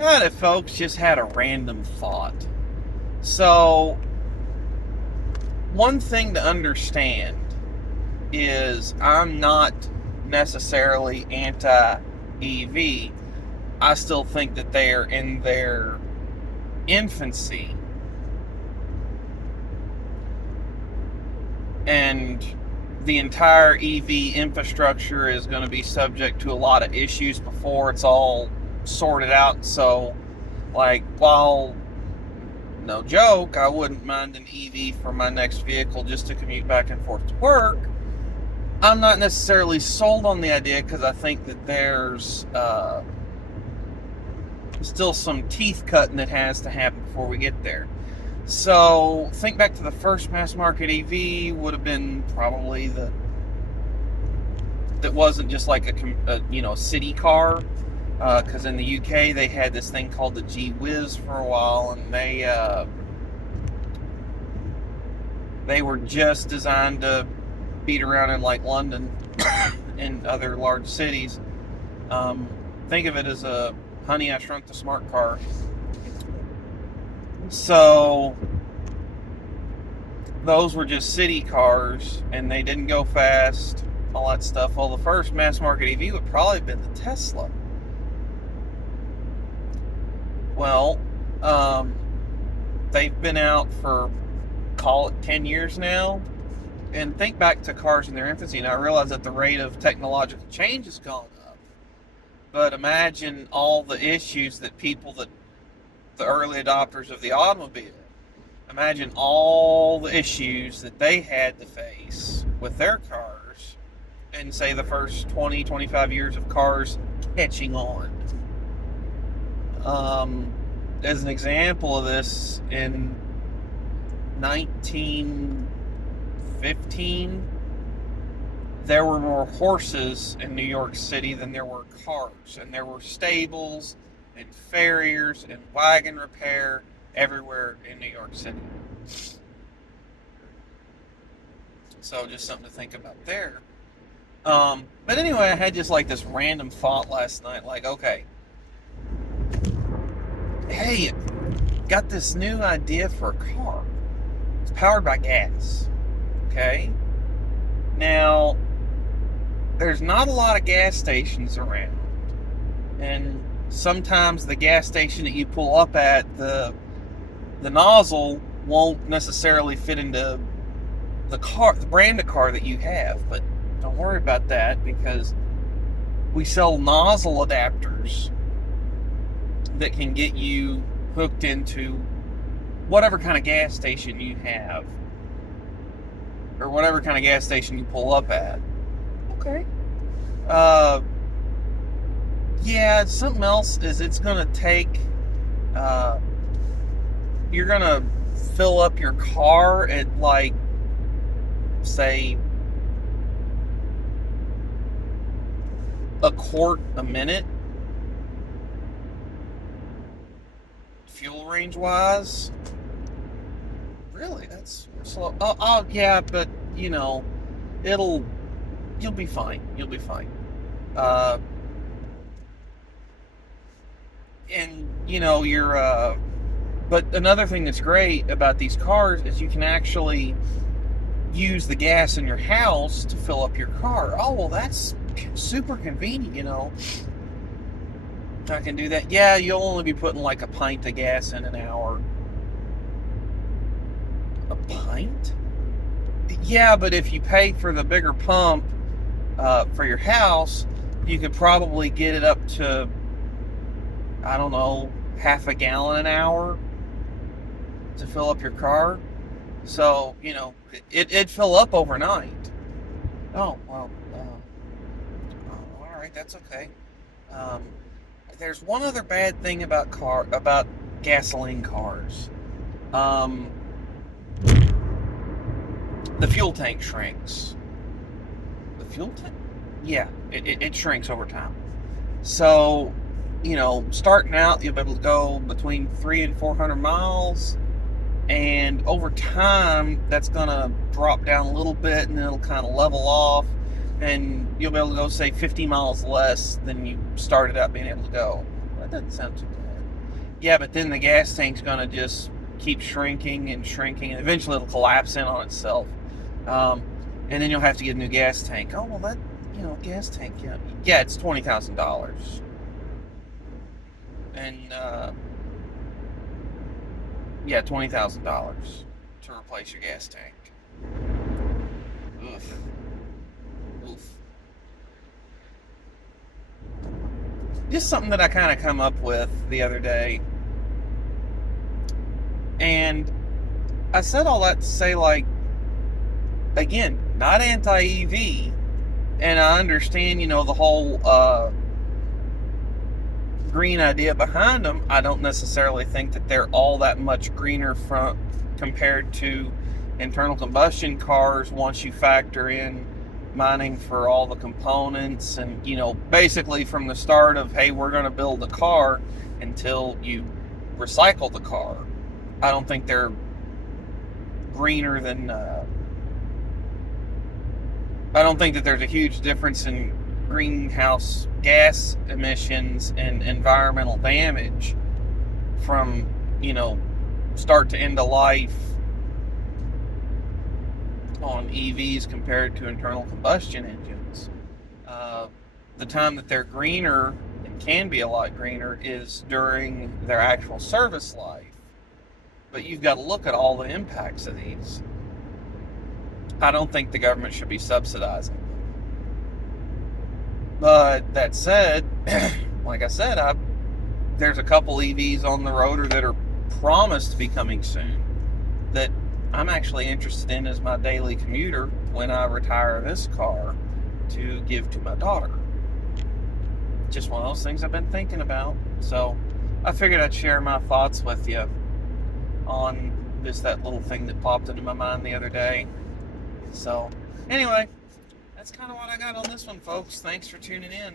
Alright, folks, just had a random thought. So, one thing to understand is I'm not necessarily anti EV. I still think that they are in their infancy. And the entire EV infrastructure is going to be subject to a lot of issues before it's all sorted out. So, while no joke, I wouldn't mind an EV for my next vehicle just to commute back and forth to work. I'm not necessarily sold on the idea because I think that there's still some teeth cutting that has to happen before we get there. So think back to the first mass market EV would have been probably that wasn't just like a city car, because in the UK they had this thing called the G-Wiz for a while, and they were just designed to beat around in like London and other large cities. Think of it as a Honey, I Shrunk the Smart Car. So those were just city cars, and they didn't go fast, all that stuff. Well, the first mass market EV would probably have been the Tesla. Well, they've been out for, call it 10 years now. And think back to cars in their infancy, and I realize that the rate of technological change has gone up. But imagine all the issues that the early adopters of the automobile, imagine all the issues that they had to face with their cars in, say, the first 20, 25 years of cars catching on. As an example of this, in 1915, there were more horses in New York City than there were cars, and there were stables and farriers and wagon repair everywhere in New York City. So just something to think about there. But anyway, I had just like this random thought last night, like, okay, hey, got this new idea for a car. It's powered by gas. Okay? Now, there's not a lot of gas stations around. And sometimes the gas station that you pull up at, the nozzle won't necessarily fit into the brand of car that you have. But don't worry about that, because we sell nozzle adapters that can get you hooked into whatever kind of gas station you have, or whatever kind of gas station you pull up at. Okay. Yeah, something else is it's going to take, you're going to fill up your car at, like, say, a quart a minute, fuel range wise. Really, that's slow. Oh, yeah, but you'll be fine. You'll be fine. And but another thing that's great about these cars is you can actually use the gas in your house to fill up your car. Oh, well, that's super convenient. I can do that. Yeah, you'll only be putting like a pint of gas in an hour. A pint? Yeah, but if you pay for the bigger pump for your house, you could probably get it up to, I don't know, half a gallon an hour to fill up your car. So, it'd fill up overnight. Oh, well, all right, that's okay. There's one other bad thing about gasoline cars. The fuel tank shrinks. The fuel tank? Yeah, it shrinks over time. So, starting out, you'll be able to go between 300 and 400 miles. And over time, that's going to drop down a little bit, and then it'll kind of level off. And you'll be able to go, say, 50 miles less than you started out being able to go. That doesn't sound too bad. Yeah, but then the gas tank's going to just keep shrinking and shrinking, and eventually it'll collapse in on itself. Um, and then you'll have to get a new gas tank. Oh, well, that, gas tank, yeah, it's $20,000. And, yeah, $20,000 to replace your gas tank. Oof. Oof. Just something that I kind of come up with the other day. And I said all that to say, like, again, not anti-EV, and I understand, the whole green idea behind them. I don't necessarily think that they're all that much greener compared to internal combustion cars once you factor in mining for all the components and, basically from the start of, hey, we're going to build a car until you recycle the car. I don't think they're greener than I don't think that there's a huge difference in greenhouse gas emissions and environmental damage from, start to end of life on EVs compared to internal combustion engines. The time that they're greener and can be a lot greener is during their actual service life. But you've got to look at all the impacts of these. I don't think the government should be subsidizing them. But that said, like I said, there's a couple EVs on the road or that are promised to be coming soon that I'm actually interested in as my daily commuter when I retire this car to give to my daughter. Just one of those things I've been thinking about. So I figured I'd share my thoughts with you on just that little thing that popped into my mind the other day. So anyway, that's kind of what I got on this one, folks. Thanks for tuning in.